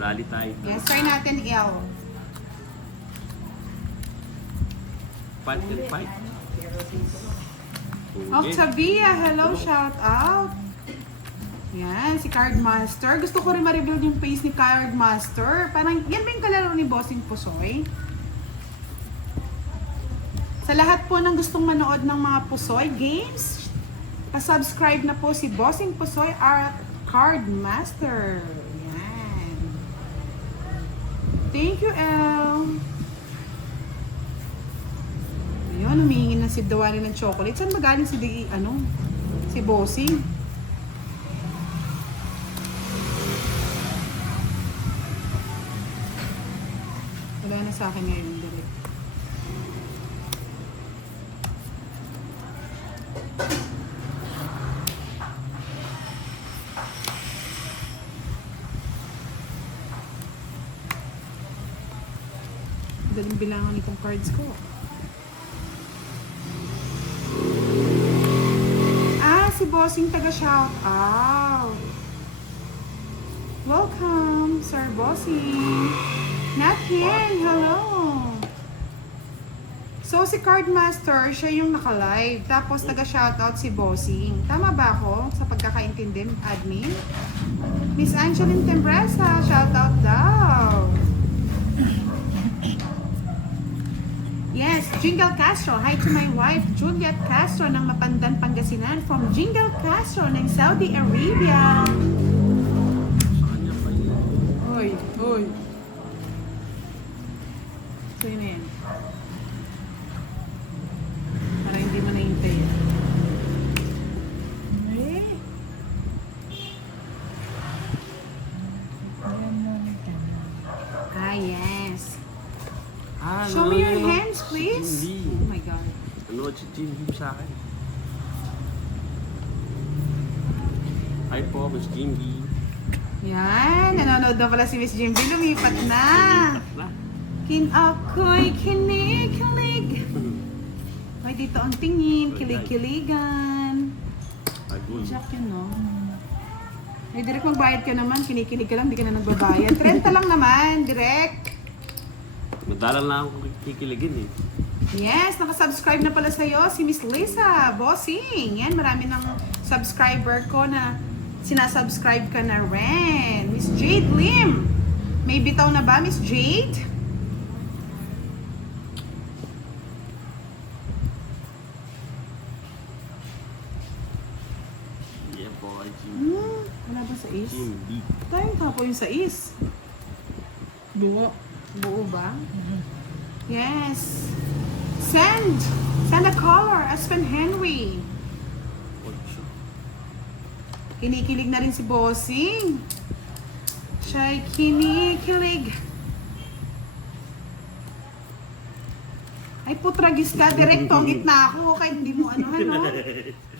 Rally tayo. Yes, try natin L. Fight and fight. Octavia, hello, shout out. Yan, si Cardmaster. Gusto ko rin ma-review yung face ni Cardmaster. Parang, yan ba yung kalaro ni Bossing Pusoy? Sa lahat po ng gustong manood ng mga Pusoy games, pa-subscribe na po si Bossing Pusoy, our Cardmaster. Yan. Thank you, El. Ayun, humihingi na si Dawani ng chocolate. Saan magaling si si Bossing? Wala na sa akin ngayon, direct. Daling bilangan itong cards ko. Si Bossing taga shout out. Welcome, Sir Bossing. Nathan, hello. So si Cardmaster, siya yung naka-live. Tapos taga shout out si Bossing. Tama ba ako sa pagkakaintindi, admin? Miss Angeline Tembresa, shout out daw. Yes, Jingle Castro. Hi to my wife, Juliet Castro ng Mapandan, Pangasinan from Jingle Castro ng Saudi Arabia. Hoy, hoy. So yun na yan. Para hindi mo nahintay. Ah, yes. Show me your hands, please. Oh my God. Ano si Jim Beam sa akin? Hi po, Miss Jim Beam. Yan, nanonood na pala si Miss Jimby. Lumipat na. Ako'y kinikilig. Ay, dito ang tingin. Kilig-kiligan. Jack yun, no? Ay, direct magbayad ka naman. Kinikilig ka lang, di ka na nagbabayad. 30 lang naman, direct. Madalang lang ako kikiligin eh. Yes, nakasubscribe na pala sa'yo si Miss Lisa Bossing. Yan, marami ng subscriber ko na sinasubscribe ka na rin. Miss Jade Lim. May bitaw na ba, Miss Jade? Yeah po, Jim. Wala ba sa is? Jim Beam. Tayong tapo yung sa is. Buo. Buo ba? Yes. Send a caller, Aspen Henry. Kinikilig na rin si Bossing. Siya'y kinikilig. Ay, putragis ka. Direkto ang gitna ako. Kahit hindi mo ano.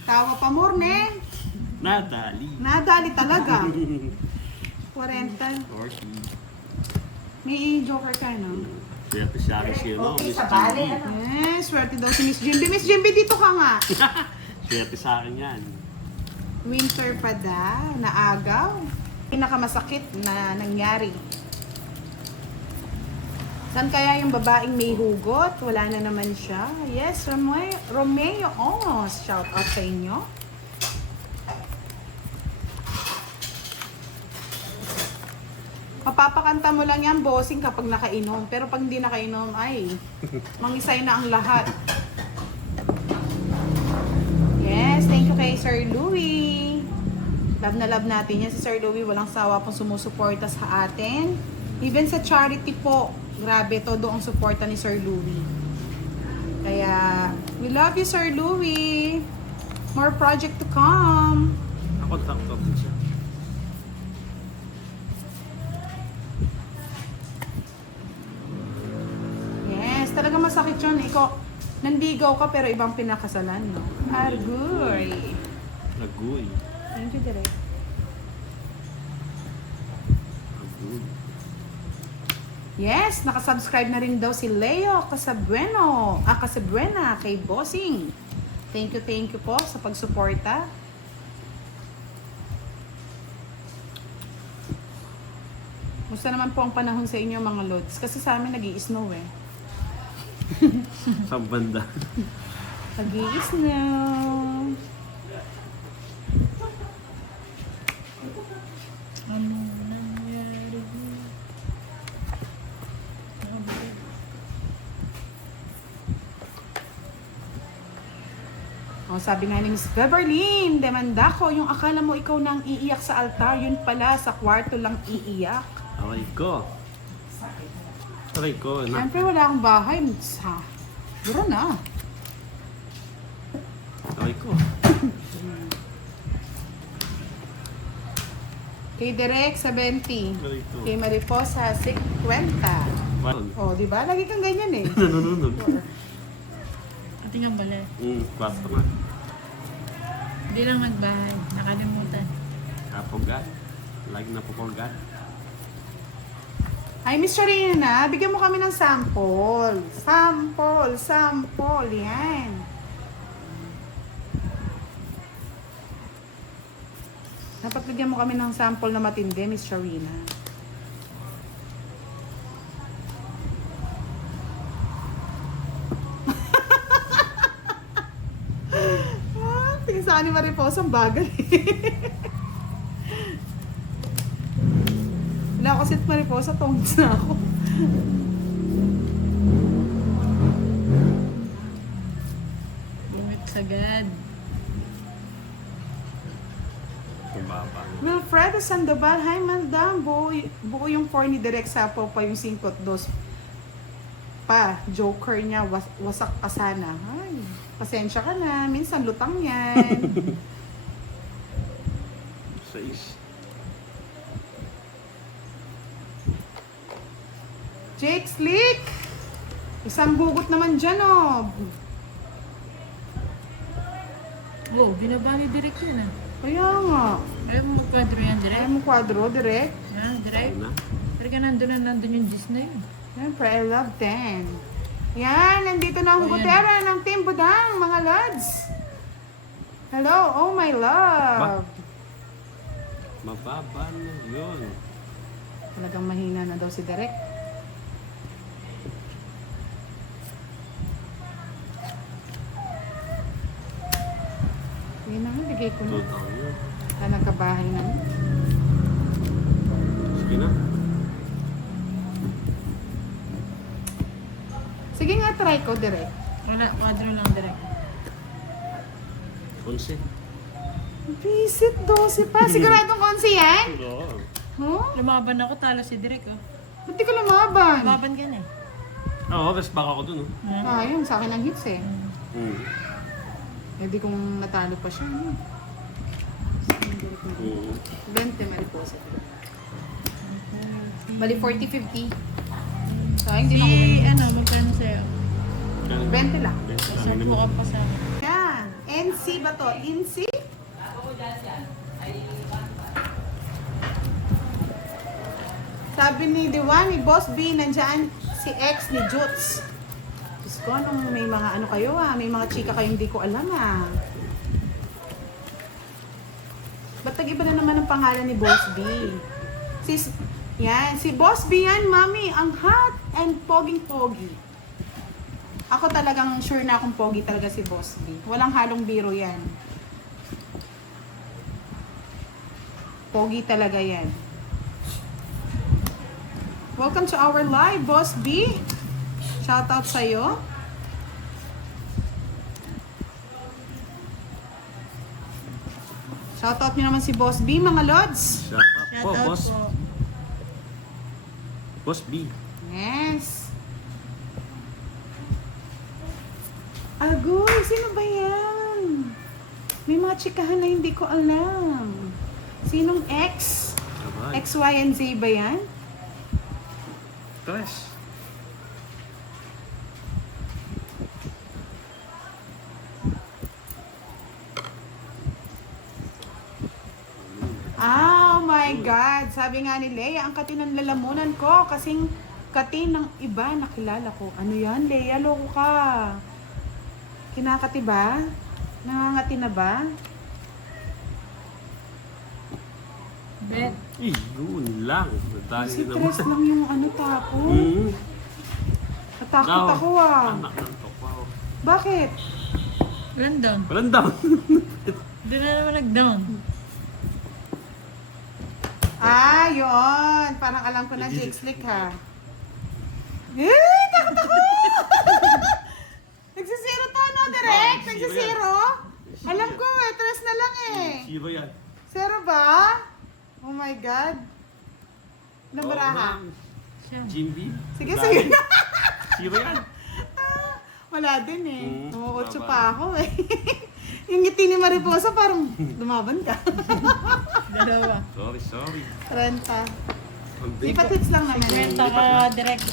Tawa pa more, ne? Nadali. Nadali talaga. 40. 40. May joker ka, no? Swerte sa akin siya mo, Miss bali, Jim ano? Yes, swerte daw si Miss Jimby. Miss Jimby, dito ka nga. Swerte sa akin yan. Winter pa da, naagaw. Pinakamasakit na nangyari. Saan kaya yung babaeng may hugot? Wala na naman siya. Yes, Romeo Ongos. Shout out sa inyo. Mapapakanta mo lang yan, Bossing, kapag nakainom. Pero pag hindi nakainom, ay, mangisay na ang lahat. Yes, thank you kay Sir Louie. Love na love natin yan. Si Sir Louie, walang sawa pong sumusuporta sa atin. Even sa charity po, grabe, todo ang suporta ni Sir Louie. Kaya, we love you, Sir Louie. More project to come. Ako takot din siya. Yes, talaga masakit yun. Ikaw, nandigaw ka pero ibang pinakasalan, no? Arguy. Lagoy. Thank you, Direk. Lagoy. Yes, nakasubscribe na rin daw si Leo Casabuena kay Bossing. Thank you po sa pagsuporta. Musta naman po ang panahon sa inyo mga lods? Kasi sa amin nag-i-snow eh. Sa banda. Nag-i-snow. Ano nangyari? Oh, sabi nga ni Miss Beverly, demanda ko, yung akala mo ikaw nang iiyak sa altar, yun pala sa kwarto lang iiyak. Aray ko. Aray ko. Na. Siyempre wala akong bahay. Ha? Dura na. Aray ko. Kay Direk, 70. Aray ko. Kay Mariposa, 50. Paano? Oh, di ba? Lagi kang ganyan eh. Nanunod. Ate nga pala. Kwarto nga. Hindi lang nagbahay. Nakalimutan. Kapogat. Lagi na pupogat. Ay, Miss Charina, bigyan mo kami ng sample. Sample. Yan. Dapat bigyan mo kami ng sample na matindi, Miss Charina. Tingin sa ni Mariposa, ang bagal Wala ako si Mariposa, tongs na ako. Bumit sagad. Kumaba. Wilfredo Sandoval, hi Mandam, buo yung 4 ni Direk Sapo pa yung 5 at 2 pa. Joker niya, wasak ka sana. Ay, pasensya ka na, minsan lutang yan. 6. Jake Slick! Isang bugot naman dyan, oh. Oh, binabali direct yan ah. Kaya nga. Ayaw mo magkwadro yan Ayaw direct? mo kwadro, direct. Yan, direct. Na. Talaga nandun yung gis na yun. Siyempre, I love 10. Yan, nandito na ang Ayan. gutera ng Team Budang, mga lads. Hello, oh my love. Mababa na yun. Talagang mahina na daw si Direk. Yun na nga, bigay ko na. 2,000. Nagkabahay na. Sige na. Sige nga, try ko, direct. Wala, kwadro lang direct. 11. Visit 12 pa. Siguradong 11 yan? Oo. Huh? Lumaban ako, talo si direct oh. Ba't di ka lumaban? Lumaban ka na eh. Oo, best back ako dun. Oh. Ah, yun, sa akin ang hits eh. Mm. Eh di kung natalo pa siya. Ano? 20 mariposa. Bali 40-50. So, hindi na ako Si, ganyan. ano, magkano sa'yo? 20 lang. Sampu ka pa sa akin. Yan. NC ba to? NC? Sabi ni Diwani, Boss B, nandyan si ex ni Jutes. Diyos ko, anong may mga ano kayo may mga chika kayong hindi ko alam Ba't nag-iba na naman ang pangalan ni Boss B? Si Boss B yan, mami, ang hot and poging-pogi. Ako talagang sure na akong pogi talaga si Boss B. Walang halong biro yan. Pogi talaga yan. Welcome to our live, Boss B. Shoutout sa'yo. Shoutout nyo naman si Boss B, mga lods. Shout out po, Shoutout boss. po. Boss B. Yes. Agoy, sino ba yan? May mga chikahan na hindi ko alam. Sinong X? Abay. X, Y, and Z ba yan? Tres. Oh my God! Sabi nga ni Leia, ang kati ng lalamunan ko kasing kati ng iba nakilala ko. Ano yan, Leia? Loko ka. Kinakati ba? Nangangati na ba? Bet. Eh, yun lang. Nadali Si naman. Tres lang yung ano tapo. Hmm. Natakot ako ah. Anak ng topaw. Bakit? Walang down. Walang down. Doon na naman nag-down. Ah, yun. Parang alam ko na, Jake Slick ha. Eh, takot ako! Nagsisiro to, no, direct? Nagsisiro? Alam ko eh, tres na lang eh. Shiba yan. Zero ba? Oh my God. Nabaraha. Oo, ma'am. Siya. Jimby. Sige, Wala sige. din. Shiba yan. Wala din eh. Mm, Umuotso baba. pa ako eh. Yung ngiti ni Mariposa parang lumaban ka. Dalawa. Sorry. 30. Ipa-tips lang naman. Kwenta ka direct.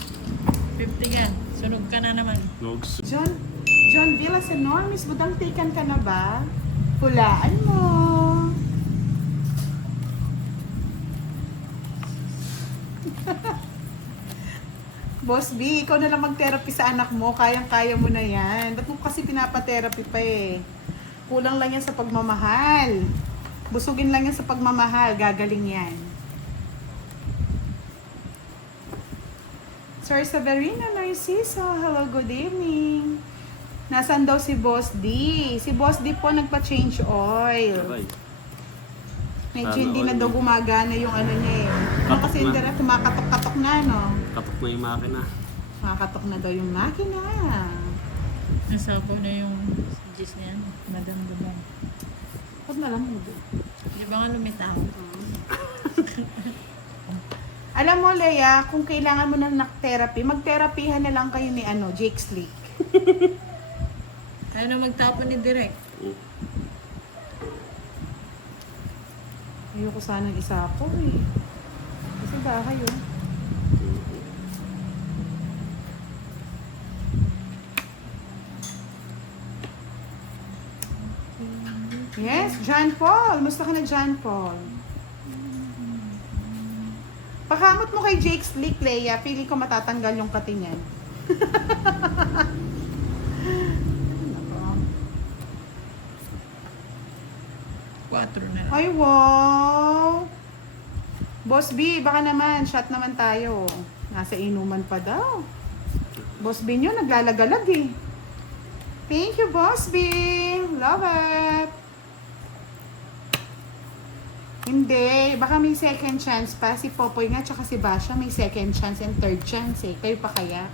50 yan. Sunog ka na naman. Nogs. John Villas enormous. Budang taken ka na ba? Hulaan mo. Boss B, ikaw na lang mag-therapy sa anak mo. Kayang-kaya mo na yan. Ba't mo kasi pinapa-therapy pa eh? Kulang lang yan sa pagmamahal. Busugin lang yan sa pagmamahal. Gagaling yan. Sir Severino Narciso, hello, good evening. Nasaan daw si Boss D? Si Boss D po nagpa-change oil. Bye. Medyo Sana hindi na all daw eh. gumagana yung ano niya eh. Katok Kasi na. direct kumakatok-katok na, no? Kapag na yung makina. Kumakatok na daw yung makina. Nasapaw na yung gis niya. Madam diba? Huwag na lang mo doon. Di ba nga lumitaw? Alam mo, Leia, kung kailangan mo ng therapy, mag-therapyhan na lang kayo ni Jake Slick. Kaya na magtapon ni direct. Ayoko sanang isa ako eh. Kasi ba kayo? Yes, John Paul. Musta ka na, John Paul? Pakamot mo kay Jake Slick, Leia. Feeling ko matatanggal yung kati niyan. Nako. 4 na lang. Ay, wow! Boss B, baka naman, shot naman tayo. Nasa inuman pa daw. Boss B nyo, naglalagalag eh. Thank you, Boss B. Love it. Hindi, baka may second chance pa. Si Popoy nga, tsaka si Basha, may second chance and third chance eh. Kayo pa kaya?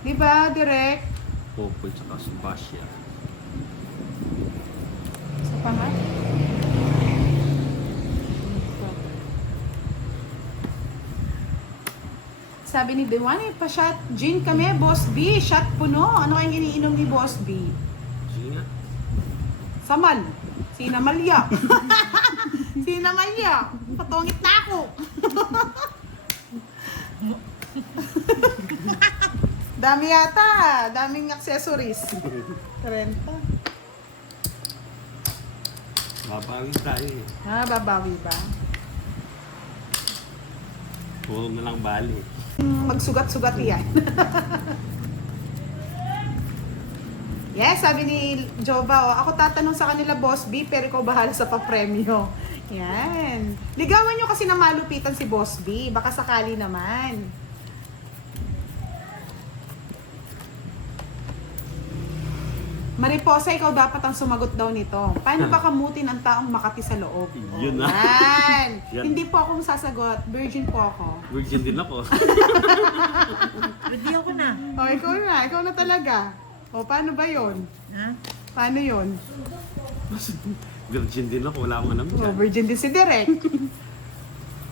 Di ba, direct? Popoy tsaka si Basya. Isa pa nga. Sabi ni Dewan, pa-shot gin kami, Boss B. Shot puno. Ano kayong iniinom ni Boss B? Sige nga. Samal. Sinamalya. Sinamalya. Patungit na ako. Dami yata. Daming accessories. 30. Babawi tayo eh. Babawi ba? Puro na lang bali. Magsugat-sugat yan. Yes, sabi ni Jova, ako tatanong sa kanila, Boss B, pero ikaw bahala sa papremyo. Yan. Ligawan nyo kasi na malupitan si Boss B. Baka sakali naman. Mariposa, ikaw dapat ang sumagot daw nito. Paano ba kamutin ang taong makati sa loob? Yun na. Yan. Yan. Hindi po ako sasagot. Virgin po ako. Virgin din ako. Ready ako na. O, ikaw na. Ikaw na talaga. O, paano ba yon? Ha? Paano yon? Virgin din ako. Wala akong alam O, dyan. virgin din si Direk.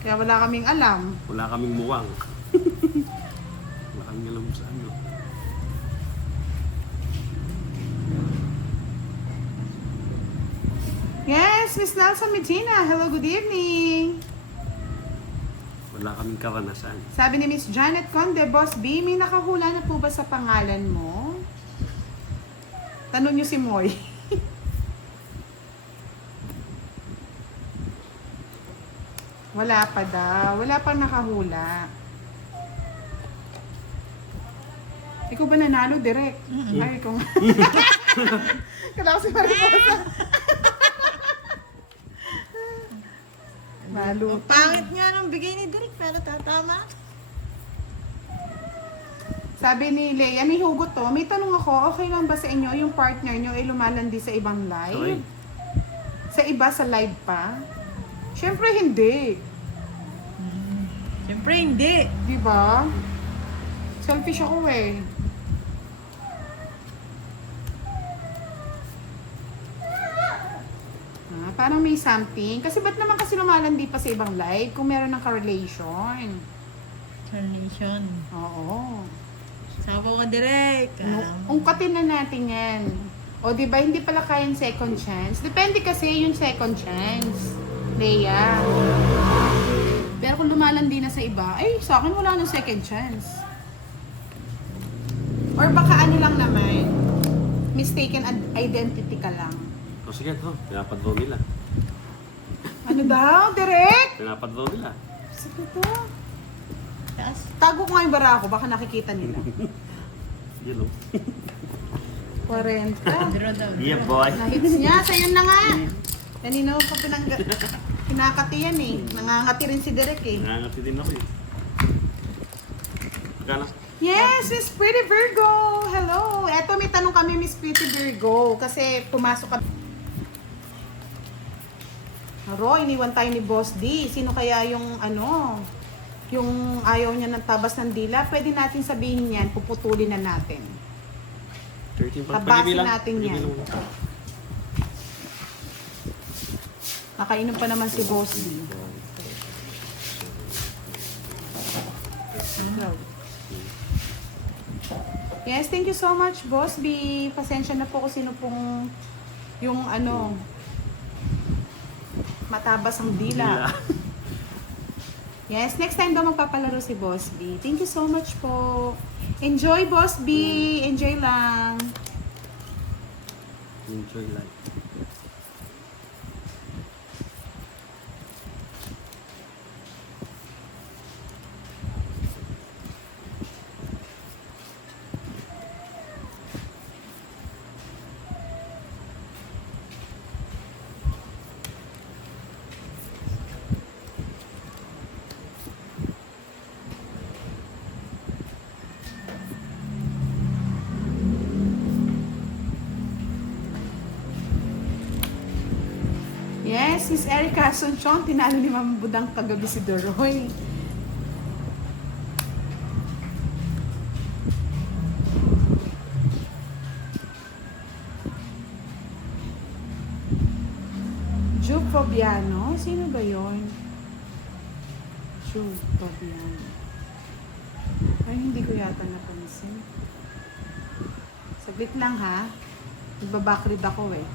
Kaya wala kaming alam. Wala kaming muwang. Wala kaming alam sa ano. Yes, Miss Nelson Medina. Hello, good evening. Wala kaming karanasan. Sabi ni Miss Janet Conde, Boss B, may nakahula na po ba sa pangalan mo? Tanong niyo si Moy. Wala pa daw. Wala pang nakahula. Ikaw ba nanalo, Direk? Ay, ikaw nga. Kala ko si Mariposa. Ang Pangit nga nung bigay ni Derek, pero tatama. Sabi ni Leia, ni Hugot to, may tanong ako, okay lang ba sa inyo yung partner nyo ay lumalandi sa ibang live? Okay. Sa iba sa live pa? Siyempre hindi. Siyempre hindi. Di ba? Selfish ako eh. Parang may something. Kasi ba't naman kasi lumalandi pa sa ibang live kung meron ng ka-relation? Carnation. Oo. Sapo ka Derek. Ungkatin na natin yan. O di ba hindi pala kayang second chance? Depende kasi yung second chance. Leia. Pero kung lumalandi na sa iba, ay sa akin wala nang second chance. Or baka ano lang naman, mistaken identity ka lang. O sige, to. Pinapadlaw nila. Ano daw, Direk? Pinapadlaw nila. Sige to. Taas. Tago ko nga yung bara ko, baka nakikita nila. Yun o. 40. Draw daw. Yeah, boy. Nahits niya, sa'yo na nga. Kanino pa pinakati yan eh. Nangangati rin si Direk eh. Nangangati din ako eh. Magkano? Yes, Miss Pretty Virgo! Hello! Eto, may tanong kami, Miss Pretty Virgo. Kasi pumasok ka... Haro, iniwan tayo ni Boss D. Sino kaya yung ano... Yung ayaw niya ng tabas ng dila? Pwede natin sabihin yan, puputulin na natin. 13 pa. Tabasin Pag-ibilang. natin yan. Nakainom pa naman si Boss D. Yes, thank you so much, Boss B. Pasensya na po kung sino pong yung ano, matabas ang dila. Yes, next time daw magpapalaro si Boss B. Thank you so much po. Enjoy, Boss B. Enjoy lang. Enjoy life. Yes, Miss Erica Asuncion, tinalo ni Mama Budang kagabi si Doroy. Juke Fabiano? Sino ba yun? Juke Fabiano. Ay, hindi ko yata napansin. Saglit lang ha. Nagbabackread ako eh.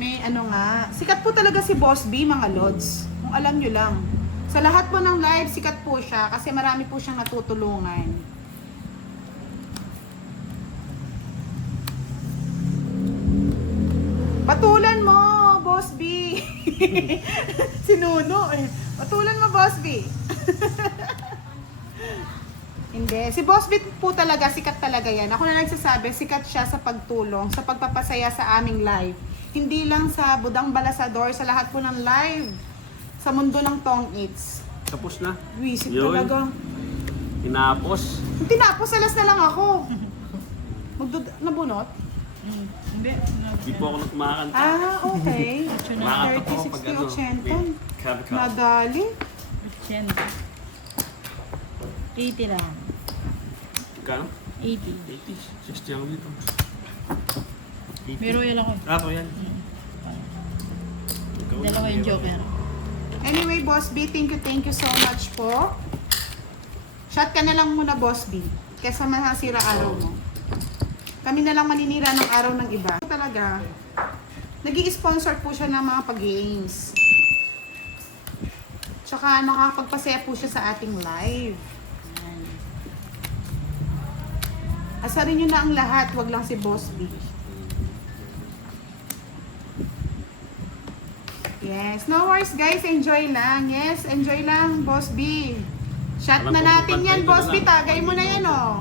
May ano nga, sikat po talaga si Boss B, mga lods. Kung alam nyo lang. Sa lahat po ng live, sikat po siya kasi marami po siyang natutulungan. Patulan mo, Boss B. Sinuno eh. Patulan mo, Boss B. Hindi. Si Boss B po talaga, sikat talaga yan. Ako na nagsasabi, sikat siya sa pagtulong, sa pagpapasaya sa aming live. Hindi lang sa Budang Balasador, sa lahat po ng live. Sa mundo ng Tong Eats. Tapos na. Wisit Yun. talaga. Tinapos. Tinapos, alas na lang ako. Nabunot? Hindi. Di po ako nagkumakanta. Ah, okay. Kumakanta po ako 30, pag 60, ano. 80. With Madali. 80 lang. Kano? 80. 80. 60 ang dito. 80. Meron yan ako. Ako yan. Dalawa yung joker. Anyway, Boss B, thank you so much po. Shot ka na lang muna, Boss B. Kesa masasira araw mo. Kami na lang maninira ng araw ng iba. Talaga, nag-i-sponsor po siya ng mga pag-games. Tsaka nakakapagpasaya po siya sa ating live. Ayan. Asarin nyo na ang lahat, wag lang si Boss B. Yes, no worries guys, enjoy lang. Yes, enjoy lang, Boss B. Shot Alam na ko, natin pantay yan, ko na boss. lang. Bitagay mo na Hindi yan, ko. oh.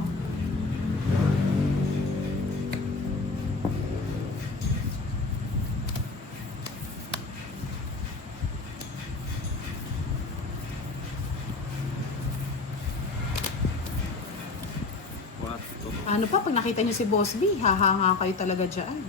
What? Ito. Ano pa, pag nakita nyo si Boss B, hahanga kayo talaga dyan.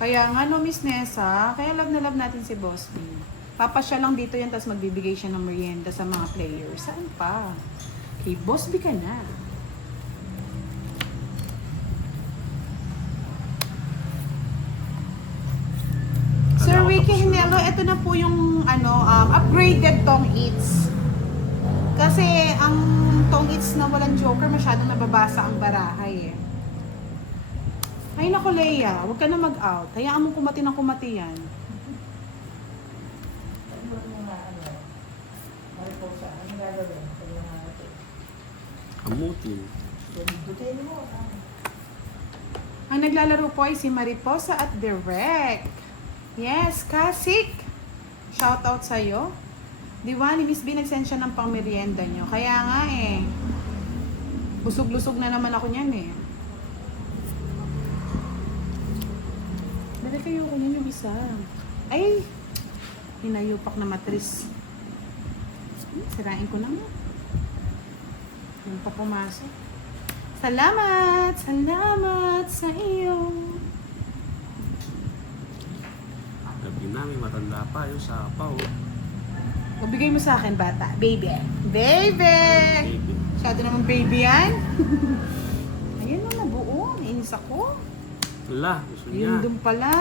Kaya nga no, Miss Nessa, kaya love na love natin si Boss B. Papasya lang dito yan, tapos magbibigay siya ng merienda sa mga players. Saan pa? Kay Boss B ka na. Sir Ricky Hinelo, ito na po yung upgraded Tong Eats. Kasi ang Tong Eats na walang joker, masyadong nababasa ang barahay eh. Ay nako Leia, huwag ka na mag-out. Hayaan mo kumati ng kumati yan. Amutin. Ang naglalaro po ay si Mariposa at Direk. Yes, Kasik. Shout out sa'yo. Di ba, ni Miss B nagsend siya ng pang-merienda nyo. Kaya nga eh. Busog-lusog na naman ako niyan eh. Dali kayo kunin yung isa. Ay! Hinayupak na matris. Sirain ko na mo. Yung pa pumasok. Salamat! Salamat sa iyo! Gabi namin matanda pa yung sapaw. O bigay mo sa akin, bata. Baby. Baby! Baby. Masyado naman baby yan. Ayun na, nabuo. Nainis ako. Ala, gusto niya. Ayun doon pala.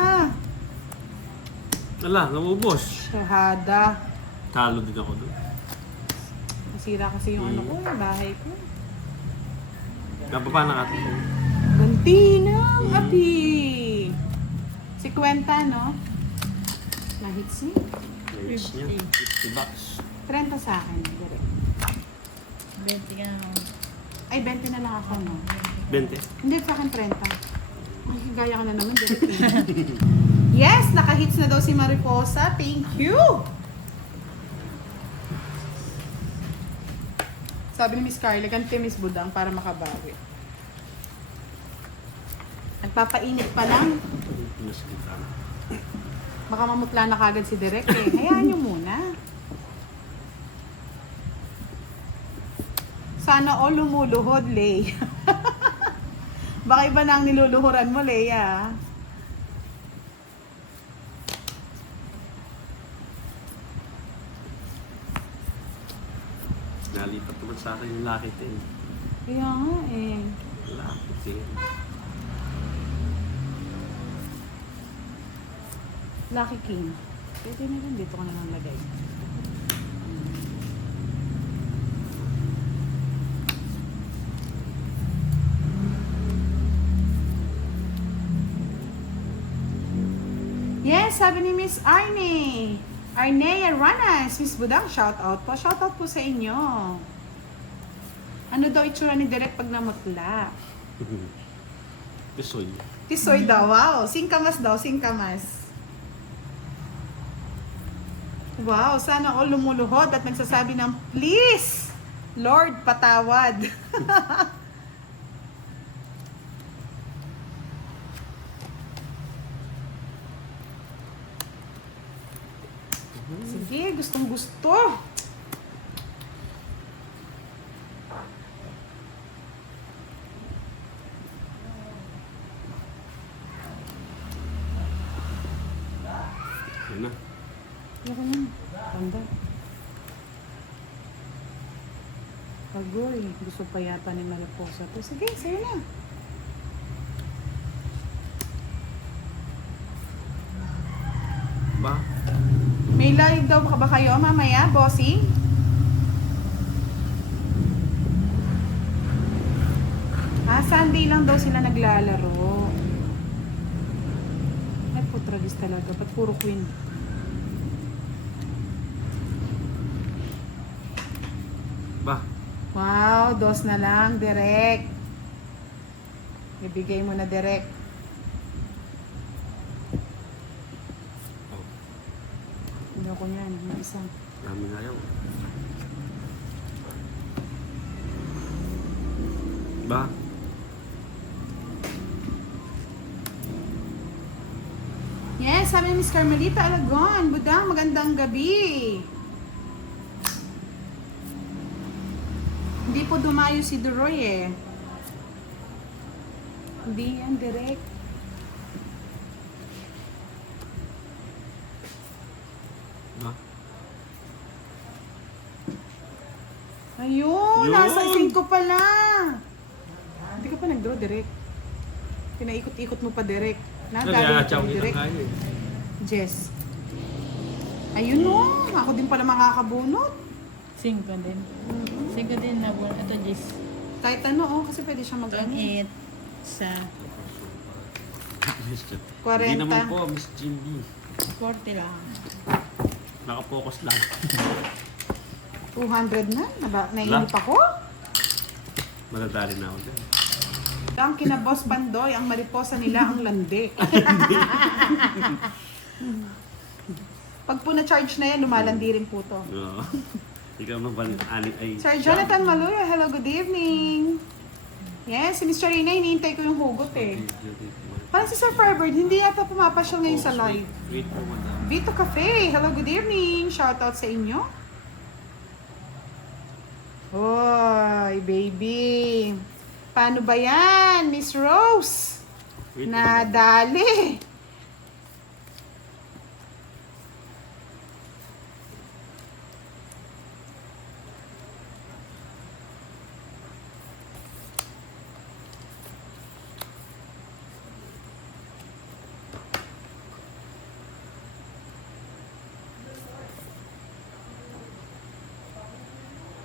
Ala, namubos. Shahada. Talo din ako doon. Nasira kasi yung ano ko, yung bahay ko. Napapa na katin. Ganti ng api. 50, no? Nahits niya. Nice niya. 50 bucks. 30 sa akin. Direk. 20 ka na. Ay, 20 na lang ako, no? 20. Hindi, sa akin 30. Ay, gaya ka na naman, Direk. Yes, naka-hits na daw si Mariposa. Thank you! Sabi ni Miss Carly, ganti Miss Budang para makabawi. Nagpapainit pa lang. Mas kita na. Baka mamutla na kagad si Direk eh. Hayaan nyo muna. Sana all lumuluhod, Lay. Baka iba na ang niluluhuran mo, Leia. Nalipat naman sa akin yung Lucky 10. Kaya nga eh. Lucky 10. Lucky King. Pwede na lang dito ko na lang lagay. Yes, sabi ni Miss Arnie. Arnea Ranas, Miss Budang, shout out po. Shout out po sa inyo. Ano daw itsura ni Direk pag namutla? Pisoy. Tisoy daw, wow. Singkamas daw, singkamas. Wow, sana all lumuluhod at nagsasabi ng, please, Lord, patawad. Sige, gustong gusto. Yan na. Ayoko na. Tanda. Agoy, gusto pa yata ni Mariposa to. Sige, sa'yo na. Ba? May live daw ba kayo mamaya, bossing? Sunday lang daw sila naglalaro. Ay, putragis talaga. Ba't puro queen? Ba? Wow, dos na lang, direct. Ibigay mo na direct. Hindi ko niyan, yung isa. Dami na yun. Ba? Yes, sabi ni Miss Carmelita Alagon. Budang, magandang gabi. Hindi po dumayo si Duroy eh. Hindi yan, direct. Ba? Ayun, Yun! nasa ising ko pala. Hindi ka pa nag-draw direct. Pinaikot-ikot mo pa direct. Nagkakachaw kita direct. kayo eh. Jess. Ayun o, ako din pala makakabunot. 5 din. 5 din na buwan. Ito, Jis. Kahit ano oh, kasi pwede siya Ang mag-ano. 8 sa 40. Hindi naman po, Miss Jimmy. 40 lang. Nakapokus lang. 200 na? Naiinip ako? Madadali na ako dyan. Ang kina Boss Pandoy, ang mariposa nila ang landi. Pag po na-charge na yan, lumalandi rin po to. Oo. Ikaw naman, anik ay... Sir Jonathan Maluyo, hello, good evening. Yes, si Mr. Rina, hinihintay ko yung hugot eh. Parang si Sir Firebird, hindi yata pumapasyal ngayon sa live. Wait po, madam. Vito Cafe, hello, good evening. Shoutout sa inyo. Oy, baby. Paano ba yan, Miss Rose? Wait po, madam. Nadali.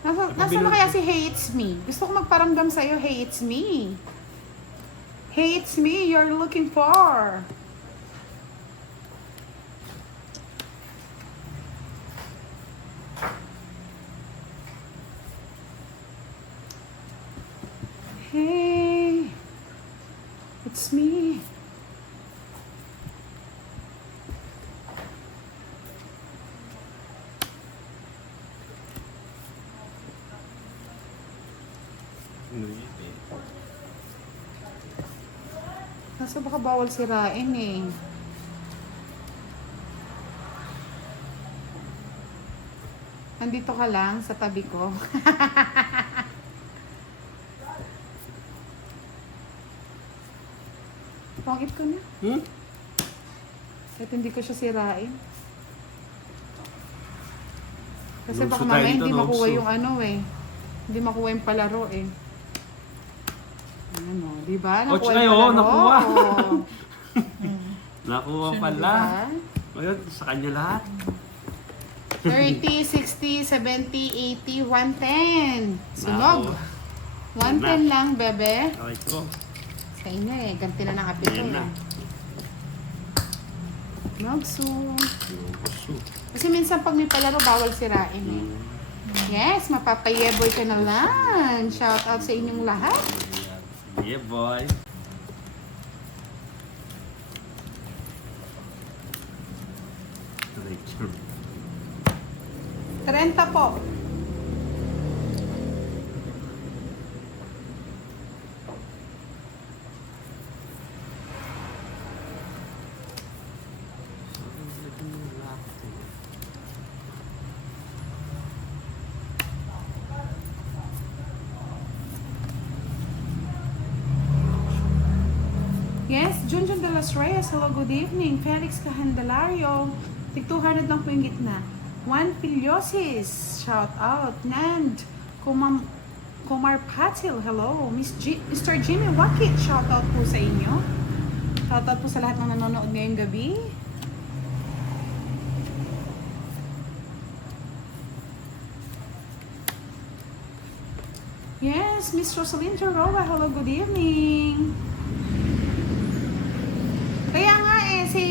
Nasaan na kaya si Hey It's Me? Gusto ko magparamdam sa'yo, Hey It's Me. Hey It's Me, you're looking for. Hey, it's me. Kaso baka bawal sirain eh. Nandito ka lang sa tabi ko. Pangit ko na. Kahit hindi ko siya sirain. Kasi Lugso baka tayo mamaya dito, hindi makuha lugso. yung ano eh. Hindi makuha yung palaro eh. Ano, di ba? Ouch, Nakuha ay, yung oo, palaro. nakuha. Oo. Nakuha Sunod pala. Diba? Ayun, sa kanya lahat. 30, 60, 70, 80, 110. Sunog. Naku. 110 lang, bebe. Okay ko. Sa inyo eh. Ganti na ng apito Ayan na. eh. Nagsu. Puso. Kasi minsan pag may palaro, bawal sirain eh. Yes, mapapayeboy ka na lang. Shout out sa inyong lahat. Yeah, boy. Rachel. 30 po. Yes, Junjun de las Reyes, hello, good evening. Felix Cahandelario, tig 200 lang po yung gitna. Juan Piliosis, shout out. Nand, Kumar Patil, hello. Mr. Jimmy Wakit, shout out po sa inyo. Shout out po sa lahat ng nanonood ngayong gabi. Yes, Miss Rosalyn Teroa, hello, good evening. Kaya nga eh, si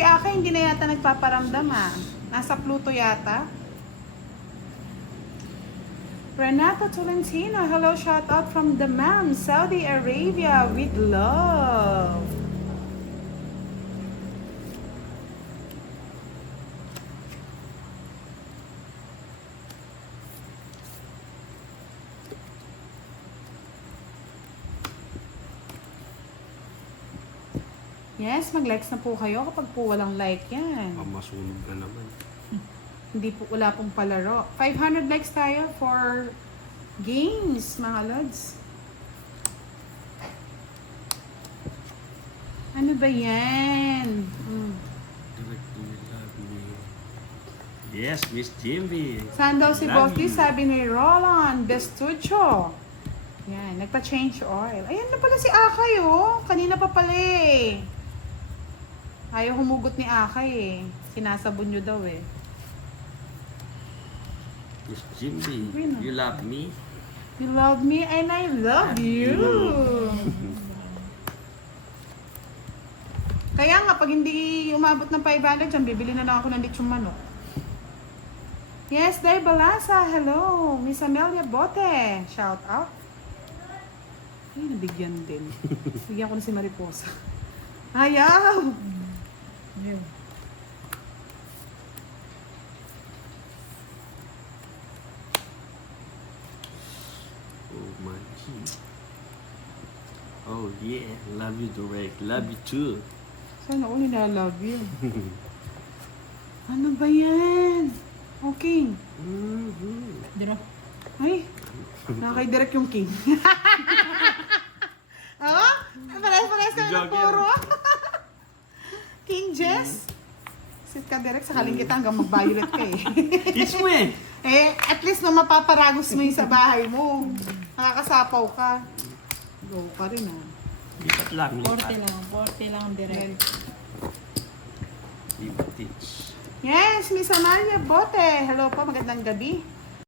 Aka hindi na yata nagpaparamdam ah. Nasa Pluto yata. Renato Tolentino, hello, shout out from the Dammam, Saudi Arabia, with love. Yes, mag-likes na po kayo kapag po walang like yan. Masunog na naman. Hindi po, wala pong palaro. 500 likes tayo for games, mga lods. Ano ba yan? Direct to me, love me. Yes, Miss Jimmy. Saan daw si Love Boss D? you. Sabi ni Roland Bestucho. Yan, nagpa-change oil. Ayan na pala si Akay, oh. Kanina pa pala eh. Ayaw humugot ni Akay eh. Sinasabon nyo daw eh. Miss Jimmy, Win. you love me? You love me and I love you. Kaya nga, pag hindi umabot ng 500 dyan, bibili na lang ako ng lechong manok. Yes, Day Balasa. Hello. Miss Amelia Bote. Shout out. Ay, nabigyan din. Bigyan ko na si Mariposa. Ayaw! Yun. Oh my G. Oh yeah, love you direct. Love you too. Sana all I love you. Ano ba yan? Okay. Dira. Ay, nakakay-direct yung king. Oo? Pares-pares kami ng Joke puro. King Jess? Sit ka direct, sakaling kita hanggang mag-violet ka eh. It's me. Eh, at least no mapaparagos mo yung sa bahay mo. Nakakasapaw ka. Go pa rin ah. Lipat lang, 40 lipat. lang. 40 lang direct. Lipat. Yes, Miss Amalia Bote. Hello po, magandang gabi.